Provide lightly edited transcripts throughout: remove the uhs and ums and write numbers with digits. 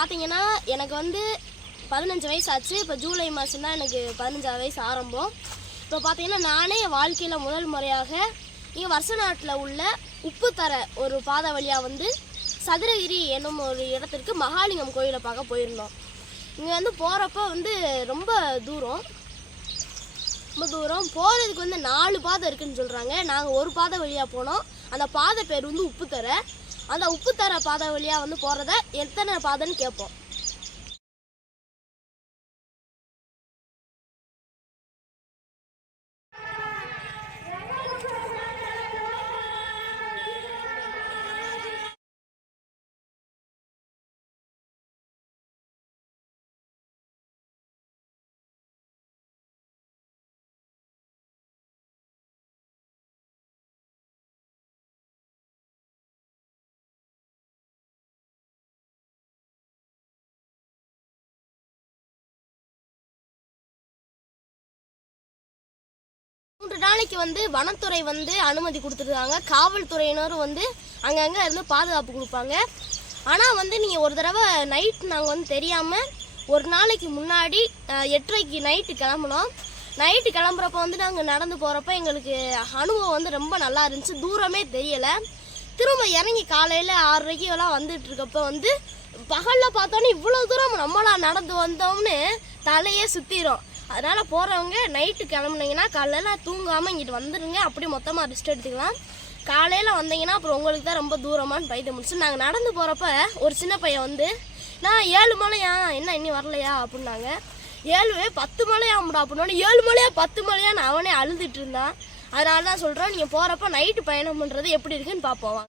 பார்த்தீங்கன்னா எனக்கு வந்து 15 வயசு ஆச்சு. இப்போ ஜூலை மாதம் தான் எனக்கு 15 வயசு ஆரம்பம். இப்போ பார்த்தீங்கன்னா நானே என் வாழ்க்கையில் முதல் முறையாக இங்கே வருஷ நாட்டில் உள்ள உப்புத்தர ஒரு பாதை வழியாக வந்து சதுரகிரி என்னும் ஒரு இடத்திற்கு மகாலிங்கம் கோயிலை பார்க்க போயிருந்தோம். இங்கே வந்து போகிறப்ப வந்து ரொம்ப தூரம் போகிறதுக்கு வந்து 4 பாதை இருக்குதுன்னு சொல்கிறாங்க. நாங்கள் ஒரு பாதை வழியாக போனோம். அந்த பாதை பேர் வந்து உப்புத்தர. அந்த உப்புத்தர பாதை வழியாக வந்து போகிறத எத்தனை பாதைன்னு கேட்போம். நாளைக்கு வந்து வனத்துறை வந்து அனுமதி கொடுத்துருக்காங்க. காவல்துறையினரும் வந்து அங்கங்கே இருந்து பாதுகாப்பு கொடுப்பாங்க. ஆனால் வந்து நீங்கள் ஒரு தடவை நைட் நாங்கள் வந்து தெரியாமல் ஒரு நாளைக்கு முன்னாடி 8:30 நைட்டு கிளம்புனோம். நைட்டு கிளம்புறப்ப வந்து நாங்கள் நடந்து போகிறப்ப எங்களுக்கு அனுபவம் வந்து ரொம்ப நல்லா இருந்துச்சு. தூரமே தெரியலை. திரும்ப இறங்கி காலையில் 6:30 வந்துட்டு இருக்கப்ப வந்து பகலில் பார்த்தோன்னே இவ்வளோ தூரம் நம்மளா நடந்து வந்தோம்னு தலையே சுற்றிடும். அதனால் போகிறவங்க நைட்டு கிளம்புனீங்கன்னா காலையில் தூங்காமல் இங்கிட்டு வந்துடுங்க. அப்படி மொத்தமாக ரெஸ்ட் எடுத்துக்கலாம். காலையில் வந்தீங்கன்னா அப்புறம் உங்களுக்கு தான் ரொம்ப தூரமானு பைத்த முடிச்சு. நாங்கள் நடந்து போகிறப்ப ஒரு சின்ன பையன் வந்து நான் 7 மலையா என்ன இன்னும் வரலையா அப்படின்னாங்க. 10 மலையாம்டா அப்படின்னோடனே 7 மலையா 10 மலையான்னு அவனே அழுதுட்டு இருந்தான். அதனால தான் சொல்கிறோம், நீங்கள் போகிறப்ப நைட்டு பயணம் பண்ணுறது எப்படி இருக்குன்னு பார்ப்போம்.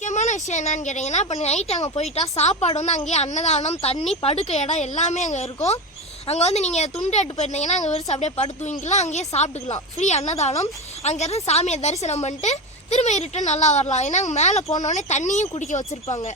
முக்கியமான விஷயம் என்னன்னு கேட்டிங்கன்னா, இப்போ நைட்டு அங்கே போயிட்டா சாப்பாடு வந்து அங்கேயே அன்னதானம், தண்ணி, படுக்க இடம் எல்லாமே அங்கே இருக்கும். அங்கே வந்து நீங்கள் துண்டு எட்டு போயிருந்தீங்கன்னா அங்கே விரிச்சு அப்படியே படுத்து தூங்கிக்கலாம், அங்கேயே சாப்பிட்டுக்கலாம். ஃப்ரீ அன்னதானம். அங்கேருந்து சாமியை தரிசனம் பண்ணிட்டு திரும்ப ரிட்டன் நல்லா வரலாம். ஏன்னா அங்கே மேலே போனோடனே தண்ணியும் குடிக்க வச்சுருப்பாங்க.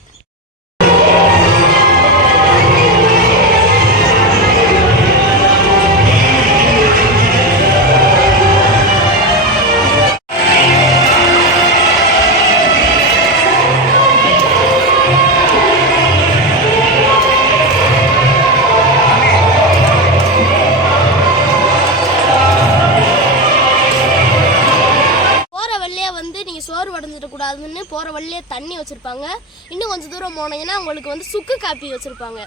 சோறு வடைஞ்சிடக்கூடாதுன்னு போகிற வழியே தண்ணி வச்சுருப்பாங்க. இன்னும் கொஞ்சம் தூரம் போனீங்கன்னா உங்களுக்கு வந்து சுக்கு காப்பி வச்சுருப்பாங்க.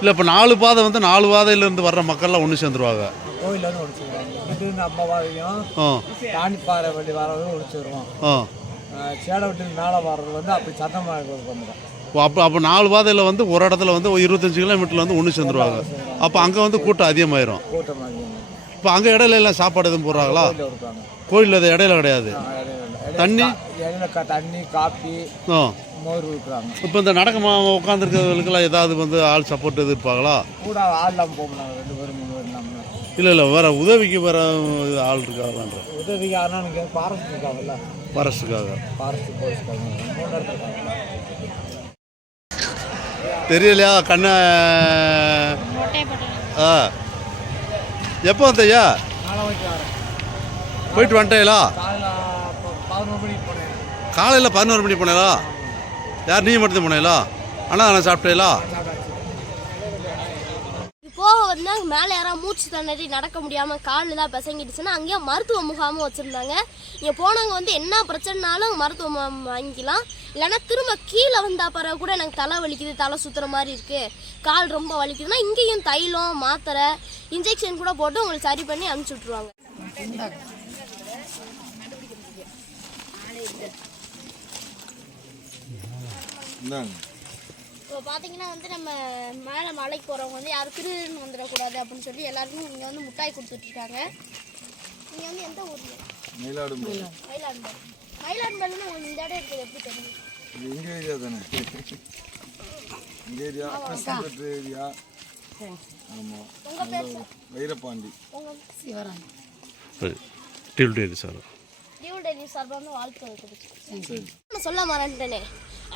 இல்லை இப்போ 4 பாதை வந்து 4 பாதையிலேருந்து வர்ற மக்கள்லாம் ஒன்று சேர்ந்துருவாங்க. கோயிலேருந்து ஒன்று சேர்ந்துருவாங்க. இது நம்ம வாதையும் தானிப்பாறை வழி வரதும் ஒழிச்சிருவோம். சேடை விட்டு மேலே வர்றது வந்து அப்படி சத்தமாக வந்துடும். அப்போ 4 பாதையில் வந்து ஒரு இடத்துல வந்து 25 கிலோமீட்டரில் வந்து ஒன்று சேர்ந்துருவாங்க. அப்போ அங்கே வந்து கூட்டம் அதிகமாயிரும். இப்போ அங்கே இடையில எல்லாம் சாப்பாடு எதுவும் போடுறாங்களா? கோயிலில் அது இடையில கிடையாது. தண்ணி தண்ணி காப்பி மோர் விட்டுறாங்க. இப்போ இந்த நடக்கமா உட்காந்துருக்கிறவங்களுக்குலாம் ஏதாவது வந்து ஆள் சப்போர்ட் எதிர்ப்பாங்களா? கூட ஆள் இல்லாமல் போகணும். 2 பேரும் 3 பேரும் இல்லாமல். இல்லை வேறு உதவிக்கு வேறு ஆள் இருக்காங்கன்ற உதவிக்கு யாருன்னா ஃபாரஸ்ட் இருக்காங்கல்ல, ஃபாரஸ்ட்டுக்காக ஃபாரஸ்ட் போலீஸ்க்காக 3 இடத்துல இருக்காங்க. தெரியலையா கண்ணை? எப்போ வந்தையா? போயிட்டு வந்துட்டேங்களா? காலையில் 11 மணிக்கு போனேங்களா? யார் நீ மட்டும் போனீங்களா? ஆனால் நான் சாப்பிட்டேங்களா? போக வந்து மேலே யாராவது மூச்சு திணறி நடக்க முடியாமல் காலெலாம் பிசங்கிடுச்சுன்னா அங்கேயே மருத்துவ முகாமும் வச்சுருந்தாங்க. இங்கே போனவங்க வந்து என்ன பிரச்சனைனாலும் மருத்துவ முகாம் வாங்கிக்கலாம். இல்லைன்னா திரும்ப கீழே வந்தால் பிறகு கூட எனக்கு தலை வலிக்குது, தலை சுற்றுற மாதிரி இருக்குது, கால் ரொம்ப வலிக்குதுன்னா இங்கேயும் தைலம் மாத்திரை இன்ஜெக்ஷன் கூட போட்டு உங்களுக்கு சரி பண்ணி அனுப்பிச்சி விட்ருவாங்க. இப்போ பார்த்தீங்கன்னா வந்து நம்ம மேலே மலைக்கு போகிறவங்க வந்து யாரும் திருன்னு வந்துடக்கூடாது அப்படின்னு சொல்லி எல்லாருக்கும் இங்கே வந்து முட்டாய் கொடுத்துட்ருக்காங்க. நீங்கள் வந்து எந்த ஊரில்? மயிலாடுதுறை. மயிலாடுதுறைன்னு உங்களுக்கு இந்த இடம் இருக்குது எப்படி தெரியும்? எங்கள் ஏரியா தானே, எங்கள் ஏரியா கிருஷ்ணபெட்ரு ஏரியா. ஆமாம். உங்கள் பேர் சார்? வைரப்பாண்டி. உங்கள் சிவராணி. டியூல்டேரி சார். டியூல்டேரி சார்பாக வந்து வாழ்த்து நான் சொல்ல மறந்துட்டேனே,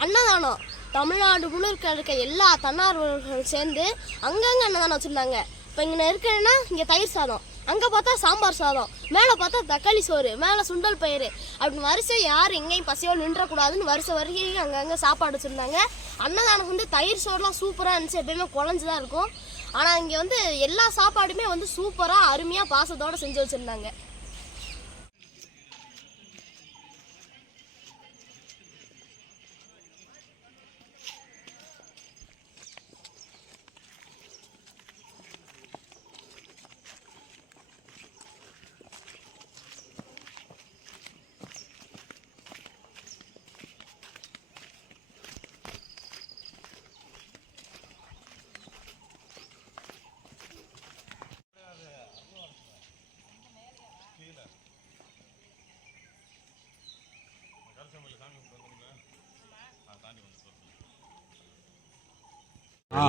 அன்னதானம் தமிழ்நாடு முழுக்க இருக்க எல்லா தன்னார்வலர்கள் சேர்ந்து அங்கங்கே அன்னதானம் வச்சுருந்தாங்க. இப்போ இங்கே இருக்கிறேன்னா இங்கே தயிர் சாதம், அங்கே பார்த்தா சாம்பார் சாதம், மேலே பார்த்தா தக்காளி சோறு, மேலே சுண்டல் பயிறு, அப்படின்னு வரிசை யார் எங்கேயும் பசியோடு நின்றக்கூடாதுன்னு வரிசை வரைக்கும் அங்கங்கே சாப்பாடு வச்சுருந்தாங்க. அன்னதானம் வந்து தயிர் சோறுலாம் சூப்பராக இருந்துச்சு, எப்பயுமே குழஞ்சி தான் இருக்கும். ஆனால் இங்கே வந்து எல்லா சாப்பாடுமே வந்து சூப்பராக அருமையாக பாசத்தோடு செஞ்சு வச்சுருந்தாங்க.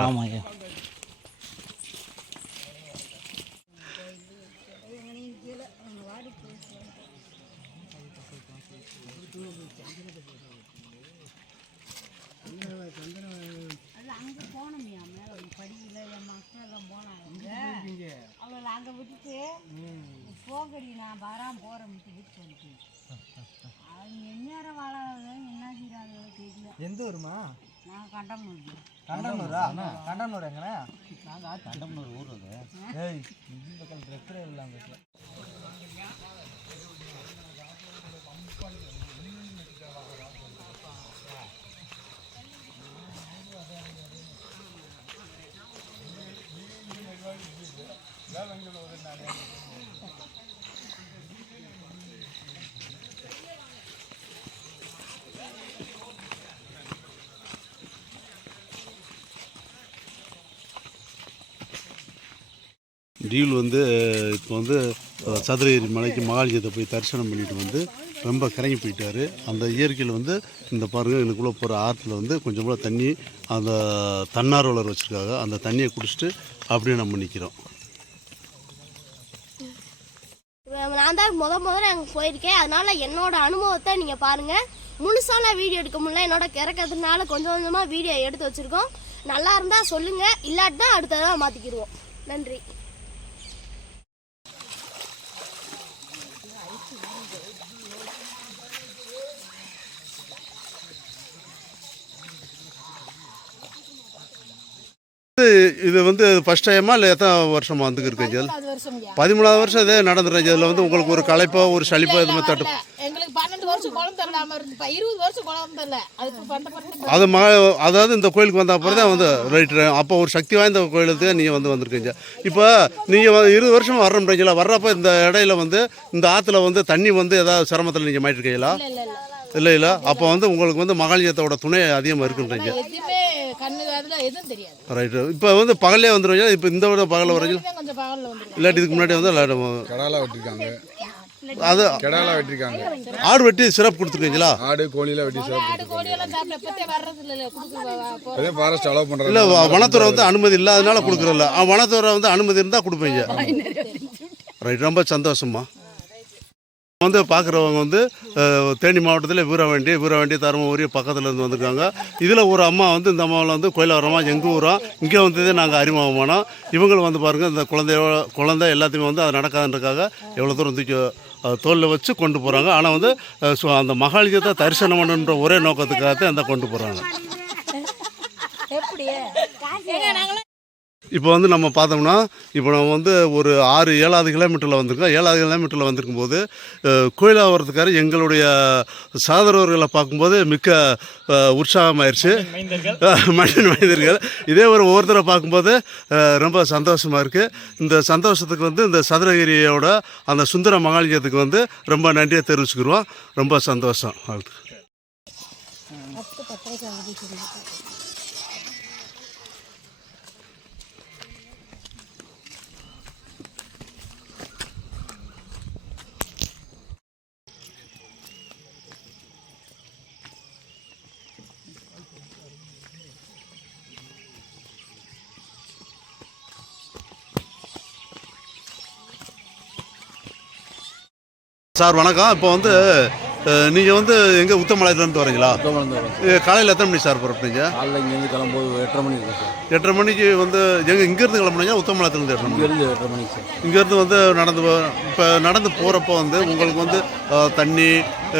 ஆமாங்க. அங்கே போனோம்யா மேலே படிக்கல, என் மக்கள் எல்லாம் போனாங்க, அவளை அங்கே விட்டுட்டு போகடி நான் வராமல் போகிறேன் விட்டு வந்துட்டு அவங்க எந்நேரம் வாழாத என்ன செய்யறாங்க தெரியல. எந்த ஊருமா? நான் கண்டமூர். கண்டனூரா? கண்டனூர் எங்கண்ணே? நாங்கள் கண்டனூர் ஊர் அது. ஏய் இந்த பக்கம் பிரச்சனை இல்லாமல் டியூல் வந்து இப்போ வந்து சதுரகிரி மலைக்கு மகாலிங்கத்தை போய் தரிசனம் பண்ணிட்டு வந்து ரொம்ப கரங்கி போயிட்டார். அந்த இயற்கையில் வந்து இந்த பாருங்கள் எனக்குள்ளே போகிற ஆற்றுல வந்து கொஞ்சம் கூட தண்ணி அந்த தன்னார்வலர் வச்சுருக்காங்க. அந்த தண்ணியை குடிச்சிட்டு அப்படியே நம்ம நிற்கிறோம். நான் தான் முதல்ல அங்கே போயிருக்கேன், அதனால் என்னோட அனுபவத்தை நீங்கள் பாருங்கள். முழுசாலாம் வீடியோ எடுக்க முடியல, என்னோட கிறக்கிறதுனால கொஞ்சம் கொஞ்சமாக வீடியோ எடுத்து வச்சுருக்கோம். நல்லா இருந்தால் சொல்லுங்கள், இல்லாட்டினா அடுத்ததாக மாற்றிக்கிடுவோம். நன்றி. இது வந்து ஃபர்ஸ்ட் டைமா இல்லை எத்தனை வருஷமா வந்து இருக்கீங்க? 13வது வருஷம் இதே நடந்துருச்சு. இதில் வந்து உங்களுக்கு ஒரு களைப்போ ஒரு சளிப்போ இது மாதிரி தட்டு எங்களுக்கு 12 வருஷம் குழந்தை இல்லாமல் இருந்து 20 வருஷம் குழந்தை இல்லை. அது அதாவது இந்த கோயிலுக்கு வந்த அப்புறம் தான் வந்து ரைட். அப்போ ஒரு சக்தி வாய்ந்த கோயிலுக்கு நீங்கள் வந்திருக்கீங்க. இப்போ நீங்கள் 20 வருஷம் வர்றீங்களா? வர்றப்போ இந்த இடையில வந்து இந்த ஆற்றுல வந்து தண்ணி வந்து ஏதாவது சிரமத்தில் நீங்கள் மாட்டிருக்கீங்களா? இல்லை. அப்போ வந்து உங்களுக்கு வந்து மகாலிங்கத்தோட துணை அதிகமாக இருக்குன்றீங்க. ரைட்டு. இப்போ வந்து பகல்லே வந்துடுவீங்க. இப்போ இந்த விட பகலில் வரீங்க இல்லாட்டி இதுக்கு முன்னாடி வந்து கடாலாம் வெட்டிருக்காங்க. அது கடாலாம் வெட்டிருக்காங்க. ஆடு வெட்டி சிறப்பு கொடுத்துருக்கீங்களா? ஆடு கோழிலாம் வெட்டி சிறப்பு ஃபாரஸ்ட் அலோவ் பண்ணுறது இல்லை, வனத்துறை வந்து அனுமதி இல்லை, அதனால கொடுக்குறதில்ல. வனத்துறை வந்து அனுமதி இருந்தால் கொடுப்பீங்க. ரைட், ரொம்ப சந்தோஷமா. வந்து பார்க்குறவங்க வந்து தேனி மாவட்டத்தில் வீரவேண்டி தருமபுரி பக்கத்தில் இருந்து வந்திருக்காங்க. இதில் ஒரு அம்மா வந்து இந்த அம்மாவில் வந்து கோயிலாரமா எங்கள் ஊரம் இங்கே வந்ததே நாங்கள் அறிமுகமானோம். இவங்களும் வந்து பாருங்கள், இந்த குழந்தை எல்லாத்தையுமே வந்து அது நடக்காதுன்றக்காக எவ்வளோ தூரம் தூக்கி தோலில் வச்சு கொண்டு போகிறாங்க. ஆனால் வந்து அந்த மகாலிங்கத்தை தரிசனம் பண்ணுன்ற ஒரே நோக்கத்துக்காக அந்த கொண்டு போகிறாங்க. இப்போ வந்து நம்ம பார்த்தோம்னா இப்போ நம்ம வந்து ஒரு 6-7 கிலோமீட்டரில் வந்திருக்கோம். 7 கிலோமீட்டரில் வந்திருக்கும் போது கோயிலாவரத்துக்கார எங்களுடைய சகோதரர்களை பார்க்கும்போது மிக்க உற்சாகமாயிருச்சு. மனிதன் மைந்தர்கள் இதே ஒரு ஒவ்வொருத்தரை பார்க்கும்போது ரொம்ப சந்தோஷமாக இருக்குது. இந்த சந்தோஷத்துக்கு வந்து இந்த சதுரகிரியோட அந்த சுந்தர மகாலிங்கத்துக்கு வந்து ரொம்ப நன்றியை தெரிவிச்சுக்கிறோம். ரொம்ப சந்தோஷம். சார் வணக்கம். இப்போ வந்து நீங்கள் வந்து எங்கே உத்தமலாயத்துலேருந்து வரீங்களா? காலையில் எத்தனை மணிக்கு சார் புறப்பட்டீங்க? காலையில் இங்கேருந்து கிளம்பும்போது 8:30 மணி இருக்கும் சார். 8:30 மணிக்கு வந்து இங்கேருந்து கிளம்புனீங்க உத்தமலாயத்துலேருந்து 8:30 மணி? இங்கேருந்து 8:30 மணிக்கு சார். இங்கேருந்து வந்து இப்போ நடந்து போகிறப்போ வந்து உங்களுக்கு வந்து தண்ணி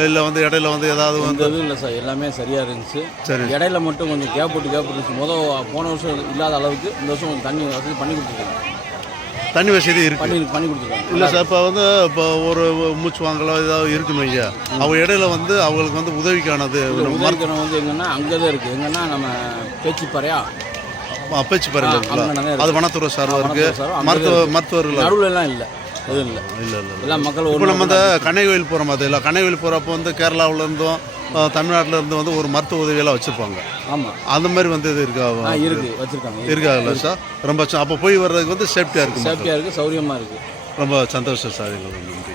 இல்லை வந்து இடையில வந்து ஏதாவது வந்து எதுவும் இல்லை சார், எல்லாமே சரியாக இருந்துச்சு. சரி. இடையில மட்டும் கொஞ்சம் கேப் இருந்துச்சு. போன வருஷம் இல்லாத அளவுக்கு இந்த வருஷம் கொஞ்சம் தண்ணி வசதி பண்ணி கொடுத்துருக்காங்க. தண்ணி வசதி இருக்குது. பண்ணி கொடுத்துருக்காங்க. இல்லை சார், இப்போ வந்து இப்போ ஒரு மூச்சு வாங்கலோ ஏதாவது இருக்குன்னு ஐயா, அவங்க இடையில வந்து அவங்களுக்கு வந்து உதவிக்கானது உதவிக்கணும் வந்து எங்கன்னா அங்கே தான் இருக்குது. எங்கன்னா நம்ம பேச்சிப்பாறையா அப்பச்சி பாருங்க, அது வனத்துறை சார்பாக இருக்குது. மருத்துவர்கள் நடுவில் எல்லாம் இல்லை, எதுவும் இல்லை. இல்லை இல்லை எல்லாம் மக்கள் இப்போ நம்ம இந்த கன்னிகோயில் போகிற மாதிரி இல்லை, கன்னிகோயில் போகிறப்போ வந்து கேரளாவிலேருந்தும் தமிழ்நாட்டில் இருந்து வந்து ஒரு மருத்துவ உதவியெல்லாம் வச்சுருப்பாங்க. ஆமாம், அந்த மாதிரி வந்து இது இருக்கா? இருக்குது, வச்சுருக்காங்க. இருக்காங்கல்ல சார்? ரொம்ப அப்போ போய் வர்றதுக்கு வந்து சேஃப்டியாக இருக்குது, சௌரியமாக இருக்குது. ரொம்ப சந்தோஷம் சார். எங்களுக்கு நன்றி.